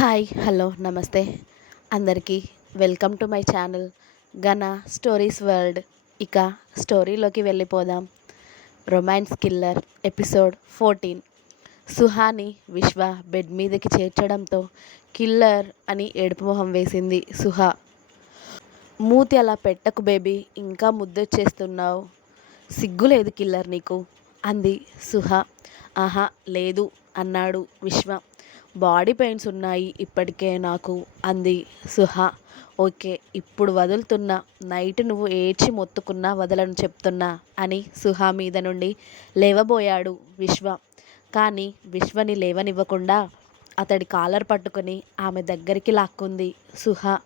Hi hello నమస్తే. అందరికీ welcome to my channel గన స్టోరీస్ వరల్డ్. ఇక స్టోరీలోకి వెళ్ళిపోదాం. Romance killer episode fourteen. Suhani Vishwa bed మీదకి చేర్చడంతో కిల్లర్ అని ఏడుపు మొహం వేసింది సుహా. మూతి అలా పెట్టకు బేబీ ఇంకా ముద్దొచ్చేస్తున్నావు. సిగ్గు లేదు కిల్లర్ నీకు అంది సుహా. ఆహా లేదు అన్నాడు విశ్వ. బాడీ పెయిన్స్ ఉన్నాయి ఇప్పటికే నాకు అంది సుహా. ఓకే ఇప్పుడు వదులుతున్నా నైట్ నువ్వు ఏడ్చి మొత్తుకున్నా వదలను చెప్తున్నా అని సుహా మీద నుండి లేవబోయాడు విశ్వ. కానీ విశ్వని లేవనివ్వకుండా అతడి కాలర్ పట్టుకొని ఆమె దగ్గరికి లాక్కుంది సుహా.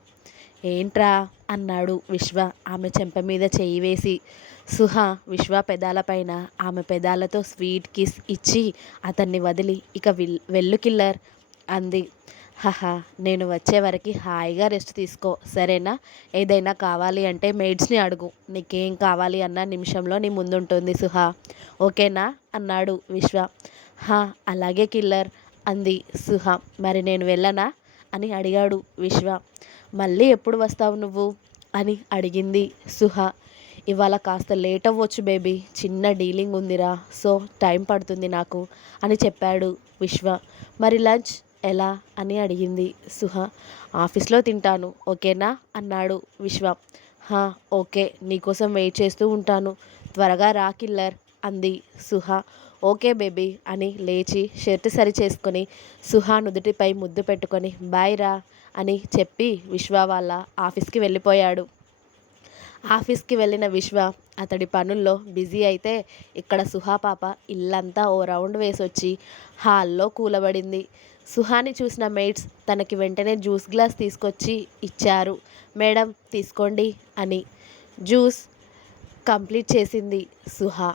ఏంట్రా? అన్నాడు విశ్వ ఆమె చెంప మీద చేయి వేసి. సుహ విశ్వ పెదాలపైన ఆమె పెదాలతో స్వీట్ కిస్ ఇచ్చి అతన్ని వదిలి ఇక విల్ వెల్లు కిల్లర్ అంది. హహా నేను వచ్చే వరకు హాయిగా రెస్ట్ తీసుకో. సరేనా? ఏదైనా కావాలి అంటే మెయిడ్స్ని అడుగు. నీకేం కావాలి అన్న నిమిషంలో నీ ముందుంటుంది సుహా. ఓకేనా? అన్నాడు విశ్వ. హా అలాగే కిల్లర్ అంది సుహా. మరి నేను వెళ్ళనా? అని అడిగాడు విశ్వ. మళ్ళీ ఎప్పుడు వస్తావు నువ్వు? అని అడిగింది సుహా. ఇవాళ కాస్త లేట్ అవ్వచ్చు బేబీ. చిన్న డీలింగ్ ఉందిరా. సో టైం పడుతుంది నాకు అని చెప్పాడు విశ్వ. మరి లంచ్? ఎలా అని అడిగింది సుహ. ఆఫీస్లో తింటాను ఓకేనా? అన్నాడు విశ్వ. హా ఓకే నీకోసం వెయిట్ చేస్తూ ఉంటాను. త్వరగా రా కిల్లర్ అంది సుహ. ఓకే బేబీ అని లేచి షర్ట్ సరి చేసుకొని సుహా నుదుటిపై ముద్దు పెట్టుకొని బాయ్ రా అని చెప్పి విశ్వ వాళ్ళ ఆఫీస్కి వెళ్ళిపోయాడు. ఆఫీస్కి వెళ్ళిన విశ్వ అతడి పనుల్లో బిజీ అయితే ఇక్కడ సుహా పాప ఇల్లంతా ఓ రౌండ్ వేసొచ్చి హాల్లో కూలబడింది. సుహాని చూసిన మెయిట్స్ తనకి వెంటనే జ్యూస్ గ్లాస్ తీసుకొచ్చి ఇచ్చారు. మేడం తీసుకోండి అని జ్యూస్ కంప్లీట్ చేసింది సుహా.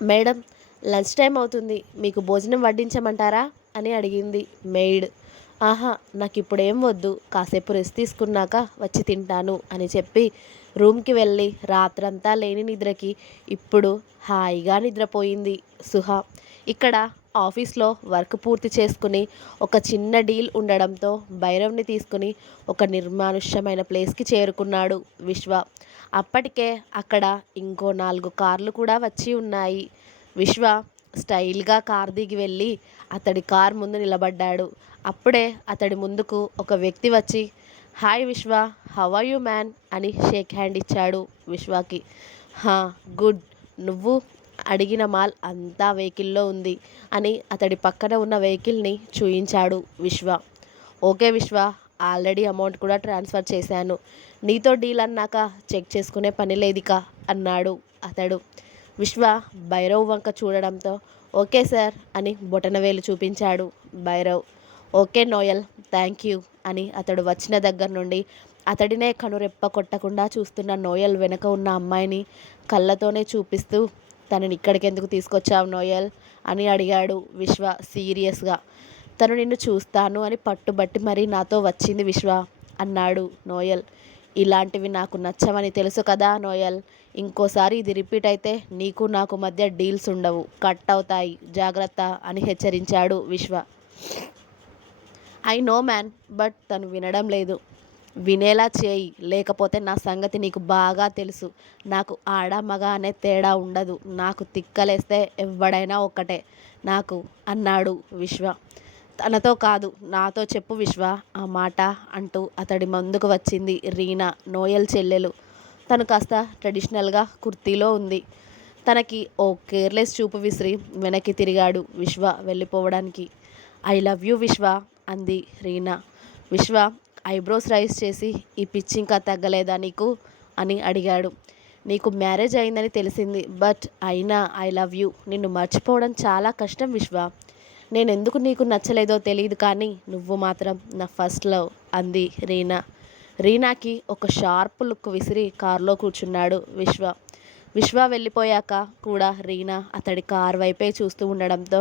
మేడం లంచ్ టైం అవుతుంది. మీకు భోజనం వడ్డించమంటారా? అని అడిగింది మెయిడ్ ఆహా నాకు ఇప్పుడు వద్దు. కాసేపు రెస్ట్ తీసుకున్నాక వచ్చి తింటాను అని చెప్పి రూమ్కి వెళ్ళి రాత్రంతా లేని నిద్రకి ఇప్పుడు హాయిగా నిద్రపోయింది సుహా. ఇక్కడ ఆఫీస్లో వర్క్ పూర్తి చేసుకుని ఒక చిన్న డీల్ ఉండడంతో భైరవ్ని తీసుకుని ఒక నిర్మానుష్యమైన ప్లేస్కి చేరుకున్నాడు విశ్వ. అప్పటికే అక్కడ ఇంకో నాలుగు కార్లు కూడా వచ్చి ఉన్నాయి. విశ్వ స్టైల్గా కార్ దిగి వెళ్ళి అతడి కార్ ముందు నిలబడ్డాడు. అప్పుడే అతడి ముందుకు ఒక వ్యక్తి వచ్చి హాయ్ విశ్వ హవ్ యు యూ మ్యాన్? అని షేక్ హ్యాండ్ ఇచ్చాడు విశ్వాకి. హా గుడ్. నువ్వు అడిగిన మాల్ అంతా వెహికల్లో ఉంది అని అతడి పక్కన ఉన్న వెహికల్ని చూయించాడు విశ్వ. ఓకే విశ్వ ఆల్రెడీ అమౌంట్ కూడా ట్రాన్స్ఫర్ చేశాను. నీతో డీల్ అన్నాక చెక్ చేసుకునే పని లేదిక అన్నాడు అతడు. విశ్వ భైరవ్ వంక చూడడంతో ఓకే సార్ అని బొటనవేలు చూపించాడు Bhairav. Okay Noel thank you అని అతడు వచ్చిన దగ్గర నుండి అతడినే కనురెప్ప కొట్టకుండా చూస్తున్న నోయల్ వెనక ఉన్న అమ్మాయిని కళ్ళతోనే చూపిస్తూ తనని ఇక్కడికి ఎందుకు తీసుకొచ్చావు నోయల్? అని అడిగాడు విశ్వ సీరియస్గా. తను నిన్ను చూస్తాను అని పట్టుబట్టి మరీ నాతో వచ్చింది విశ్వ అన్నాడు నోయల్. ఇలాంటివి నాకు నచ్చవని తెలుసు కదా నోయల్. ఇంకోసారి ఇది రిపీట్ అయితే నీకు నాకు మధ్య డీల్స్ ఉండవు. కట్ అవుతాయి. జాగ్రత్త అని హెచ్చరించాడు విశ్వ. ఐ నో మ్యాన్ బట్ తను వినడం లేదు. వినేలా చేయి. లేకపోతే నా సంగతి నీకు బాగా తెలుసు. నాకు ఆడ మగ అనే తేడా ఉండదు. నాకు తిక్కలేస్తే ఎవడైనా ఒక్కటే. నాకు అన్నాడు విశ్వ. తనతో కాదు నాతో చెప్పు విశ్వ. ఆ మాట అంటూ అతడి ముందుకు వచ్చింది రీనా నోయల్ చెల్లెలు. తను కాస్త ట్రెడిషనల్గా కుర్తీలో ఉంది. తనకి ఓ కేర్లెస్ చూపు విసిరి వెనక్కి తిరిగాడు విశ్వ వెళ్ళిపోవడానికి. ఐ లవ్ యూ విశ్వ అంది రీనా. విశ్వ ఐబ్రోస్ రైస్ చేసి ఈ పిచ్చి ఇంకా తగ్గలేదా నీకు? అని అడిగాడు. నీకు మ్యారేజ్ అయిందని తెలిసింది బట్ అయినా ఐ లవ్ యూ. నిన్ను మర్చిపోవడం చాలా కష్టం విశ్వ. నేను ఎందుకు నీకు నచ్చలేదో తెలియదు కానీ నువ్వు మాత్రం నా ఫస్ట్ లవ్ అంది రీనా. రీనాకి ఒక షార్ప్ లుక్ విసిరి కారులో కూర్చున్నాడు విశ్వ. విశ్వ వెళ్ళిపోయాక కూడా రీనా అతడి కార్ వైపే చూస్తూ ఉండడంతో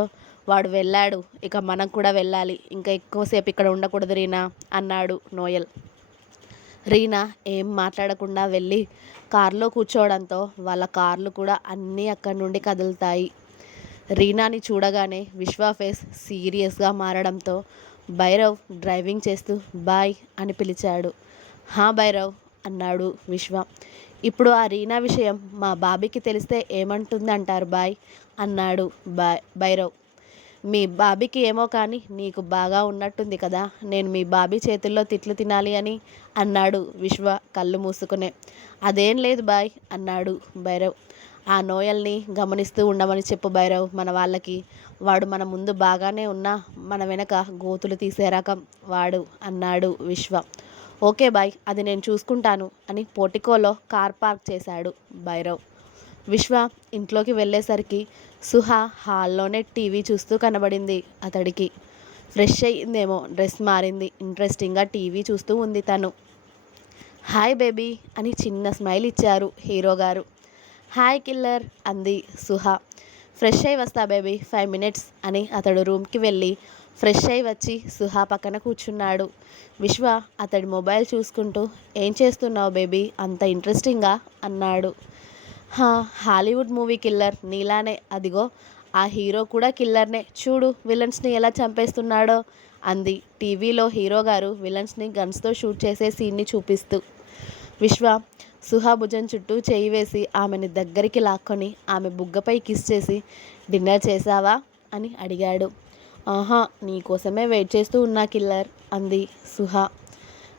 వాడు వెళ్ళాడు. ఇక మనం కూడా వెళ్ళాలి. ఇంకా ఎక్కువసేపు ఇక్కడ ఉండకూడదు రీనా అన్నాడు నోయల్. రీనా ఏం మాట్లాడకుండా వెళ్ళి కారులో కూర్చోవడంతో వాళ్ళ కార్లు కూడా అన్నీ అక్కడి నుండి కదులుతాయి. రీనాని చూడగానే విశ్వ ఫేస్ సీరియస్గా మారడంతో భైరవ్ డ్రైవింగ్ చేస్తూ బాయ్ అని పిలిచాడు. హా భైరవ్ అన్నాడు విశ్వ. ఇప్పుడు ఆ రీనా విషయం మా బాబీకి తెలిస్తే ఏమంటుందంటారు బాయ్? అన్నాడు బై భైరవ్. మీ బాబీకి ఏమో కానీ నీకు బాగా ఉన్నట్టుంది కదా నేను మీ బాబీ చేతుల్లో తిట్లు తినాలి అని అన్నాడు విశ్వ కళ్ళు మూసుకునే. అదేం లేదు బాయ్ అన్నాడు భైరవ్. ఆ నోయల్ని గమనిస్తూ ఉండమని చెప్పు భైరవ్ మన వాళ్ళకి. వాడు మన ముందు బాగానే ఉన్నా మన వెనక గోతులు తీసే రకం వాడు అన్నాడు విశ్వ. ఓకే బాయ్. అది నేను చూసుకుంటాను అని పోర్టికోలో కార్ పార్క్ చేశాడు భైరవ్. విశ్వ ఇంట్లోకి వెళ్ళేసరికి సుహా హాల్లోనే టీవీ చూస్తూ కనబడింది అతడికి. ఫ్రెష్ అయ్యిందేమో డ్రెస్ మారింది. ఇంట్రెస్టింగ్గా టీవీ చూస్తూ ఉంది తను. హాయ్ బేబీ అని చిన్న స్మైల్ ఇచ్చారు హీరో గారు. హాయ్ కిల్లర్ అంది సుహా. ఫ్రెష్ అయి వస్తా బేబీ ఫైవ్ మినిట్స్ అని అతడు రూమ్కి వెళ్ళి ఫ్రెష్ అయి వచ్చి సుహా పక్కన కూర్చున్నాడు. విశ్వ అతడి మొబైల్ చూసుకుంటూ ఏం చేస్తున్నావు బేబీ? అంత ఇంట్రెస్టింగా అన్నాడు. హా హాలీవుడ్ మూవీ కిల్లర్ నీలానే. అదిగో ఆ హీరో కూడా కిల్లర్నే. చూడు విలన్స్ని ఎలా చంపేస్తున్నాడో అంది టీవీలో హీరో గారు విలన్స్ని గన్స్తో షూట్ చేసే సీన్ని చూపిస్తూ. విశ్వ సుహా భుజం చుట్టూ చేయి వేసి ఆమెని దగ్గరికి లాక్కొని ఆమె బుగ్గపై కిస్ చేసి డిన్నర్ చేసావా అని అడిగాడు. ఆహా నీకోసమే వెయిట్ చేస్తూ ఉన్నా కిల్లర్ అంది సుహా.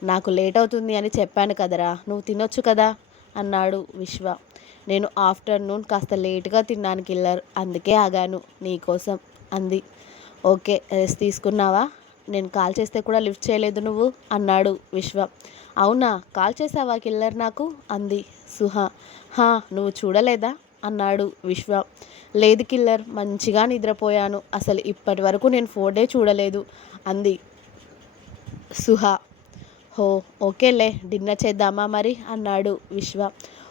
నాకు లేట్ అవుతుంది అని చెప్పాను కదరా నువ్వు తినొచ్చు కదా అన్నాడు విశ్వ. నేను ఆఫ్టర్నూన్ కాస్త లేట్గా తిన్నాను కిల్లర్ అందుకే ఆగాను నీకోసం అంది. ఓకే రెస్ట్ తీసుకున్నావా? నేను కాల్ చేస్తే కూడా లిఫ్ట్ చేయలేదు నువ్వు అన్నాడు విశ్వ. అవునా కాల్ చేసావా కిల్లర్ నాకు? అంది సుహా. హా నువ్వు చూడలేదా? అన్నాడు విశ్వ. లేదు కిల్లర్ మంచిగా నిద్రపోయాను. అసలు ఇప్పటి వరకు నేను ఫోర్డే చూడలేదు అంది సుహా. హో ఓకేలే డిన్నర్ చేద్దామా మరి? అన్నాడు విశ్వ.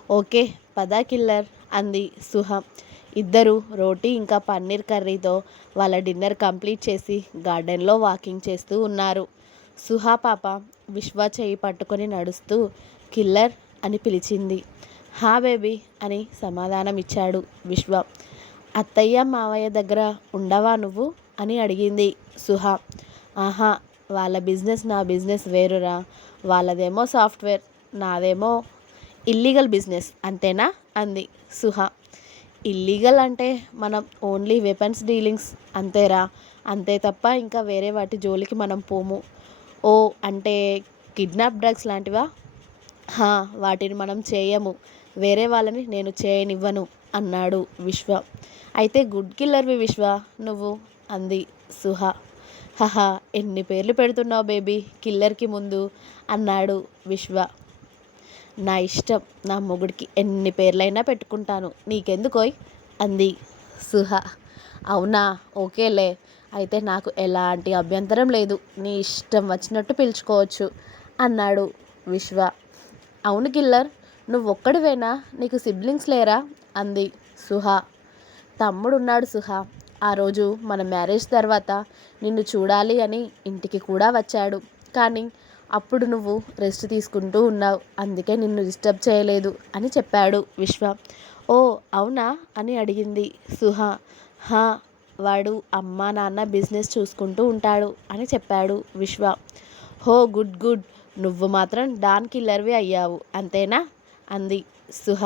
ఓకే పదా కిల్లర్ అంది సుహ. ఇద్దరు రోటీ ఇంకా పన్నీర్ కర్రీతో వాళ్ళ డిన్నర్ కంప్లీట్ చేసి గార్డెన్లో వాకింగ్ చేస్తూ ఉన్నారు. సుహా పాప విశ్వ చేయి పట్టుకొని నడుస్తూ కిల్లర్ అని పిలిచింది. హా బేబీ అని సమాధానం ఇచ్చాడు విశ్వ. అత్తయ్య మావయ్య దగ్గర ఉండవా నువ్వు? అని అడిగింది సుహ. ఆహా వాళ్ళ బిజినెస్ నా బిజినెస్ వేరురా. వాళ్ళదేమో సాఫ్ట్వేర్ నాదేమో ఇల్లీగల్ బిజినెస్ అంతేనా? అంది సుహ. ఇల్లీగల్ అంటే మనం ఓన్లీ వెపన్స్ డీలింగ్స్ అంతేరా. అంతే తప్ప ఇంకా వేరే వాటి జోలికి మనం పోము. ఓ అంటే కిడ్నాప్ డ్రగ్స్ లాంటివా? హా వాటిని మనం చేయము. వేరే వాళ్ళని నేను చేయనివ్వను అన్నాడు విశ్వ. అయితే గుడ్ కిల్లర్వి విశ్వ నువ్వు? అంది సుహ. హహా ఎన్ని పేర్లు పెడుతున్నావు బేబీ? కిల్లర్కి ముందు అన్నాడు విశ్వ. నా ఇష్టం నా మొగుడికి ఎన్ని పేర్లైనా పెట్టుకుంటాను. నీకెందుకోయ్? అంది సుహ. అవునా? ఓకేలే. అయితే నాకు ఎలాంటి అభ్యంతరం లేదు. నీ ఇష్టం వచ్చినట్టు పిలుచుకోవచ్చు అన్నాడు విశ్వ. అవును కిల్లర్ నువ్వు ఒక్కడివేనా నీకు సిబ్లింగ్స్ లేరా? అంది సుహ. తమ్ముడున్నాడు సుహ. ఆ రోజు మన మ్యారేజ్ తర్వాత నిన్ను చూడాలి అని ఇంటికి కూడా వచ్చాడు. కానీ అప్పుడు నువ్వు రెస్ట్ తీసుకుంటూ ఉన్నావు. అందుకే నిన్ను డిస్టర్బ్ చేయలేదు అని చెప్పాడు విశ్వ. ఓ అవునా? అని అడిగింది సుహ. హా వాడు అమ్మ నాన్న బిజినెస్ చూసుకుంటూ ఉంటాడు అని చెప్పాడు విశ్వ. హో గుడ్ గుడ్. నువ్వు మాత్రం డాన్ కిల్లర్వి అయ్యావు. అంతేనా? అంది సుహ.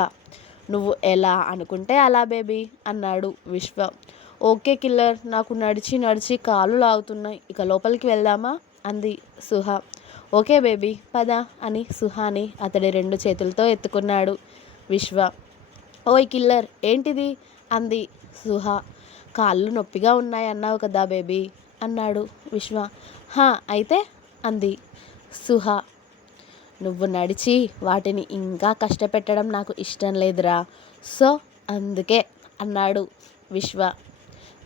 నువ్వు ఎలా అనుకుంటే అలా బేబీ అన్నాడు విశ్వ. ఓకే కిల్లర్ నాకు నడిచి నడిచి కాళ్ళు లాగుతున్నాయి. ఇక లోపలికి వెళ్దామా? అంది సుహ. ఓకే బేబీ పద అని సుహాని అతడి రెండు చేతులతో ఎత్తుకున్నాడు విశ్వ. ఓయ్ కిల్లర్ ఏంటిది? అంది సుహ. కాళ్ళు నొప్పిగా ఉన్నాయి అన్నావు కదా బేబీ అన్నాడు విశ్వ. హా అయితే అంది సుహ. నువ్వు నడిచి వాటిని ఇంకా కష్టపెట్టడం నాకు ఇష్టం లేదురా. సో అందుకే అన్నాడు విశ్వ.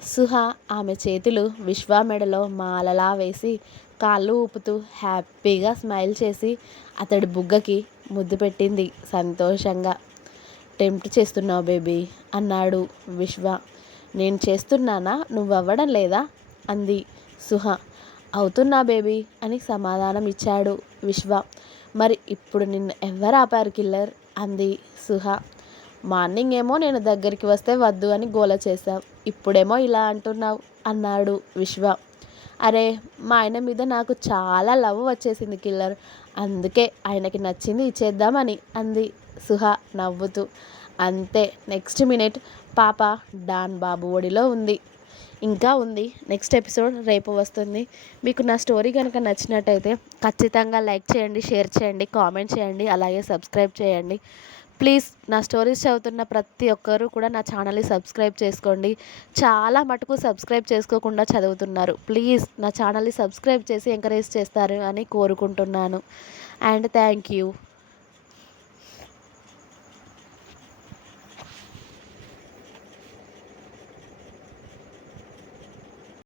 సుహ ఆమె చేతులు విశ్వ మెడలో మాలలా వేసి కాళ్ళు ఊపుతూ హ్యాపీగా స్మైల్ చేసి అతడి బుగ్గకి ముద్దు పెట్టింది సంతోషంగా. టెంప్ట్ చేస్తున్నావు బేబీ అన్నాడు విశ్వ. నేను చేస్తున్నానా? నువ్వు అవ్వడం లేదా? అంది సుహ. అవుతున్నా బేబీ అని సమాధానం ఇచ్చాడు విశ్వ. మరి ఇప్పుడు నిన్ను ఎవరు ఆపారు కిల్లర్? అంది సుహ. మార్నింగ్ ఏమో నేను దగ్గరికి వస్తే వద్దు అని గోల చేశావు. ఇప్పుడేమో ఇలా అంటున్నావు అన్నాడు విశ్వ. అరే మా ఆయన మీద నాకు చాలా లవ్ వచ్చేసింది కిల్లర్. అందుకే ఆయనకి నచ్చింది ఇచ్చేద్దామని అంది సుహ నవ్వుతూ. అంతే నెక్స్ట్ మినిట్. పాప డాన్ బాబు ఒడిలో ఉంది. ఇంకా ఉంది. నెక్స్ట్ ఎపిసోడ్ రేపు వస్తుంది. మీకు నా స్టోరీ కనుక నచ్చినట్టయితే ఖచ్చితంగా లైక్ చేయండి షేర్ చేయండి కామెంట్ చేయండి అలాగే సబ్స్క్రైబ్ చేయండి. ప్లీజ్ నా స్టోరీస్ చదువుతున్న ప్రతి ఒక్కరూ కూడా నా ఛానల్ని సబ్స్క్రైబ్ చేసుకోండి. చాలా మటుకు సబ్స్క్రైబ్ చేసుకోకుండా చదువుతున్నారు. ప్లీజ్ నా ఛానల్ని సబ్స్క్రైబ్ చేసి ఎంకరేజ్ చేస్తారు అని కోరుకుంటున్నాను. And thank you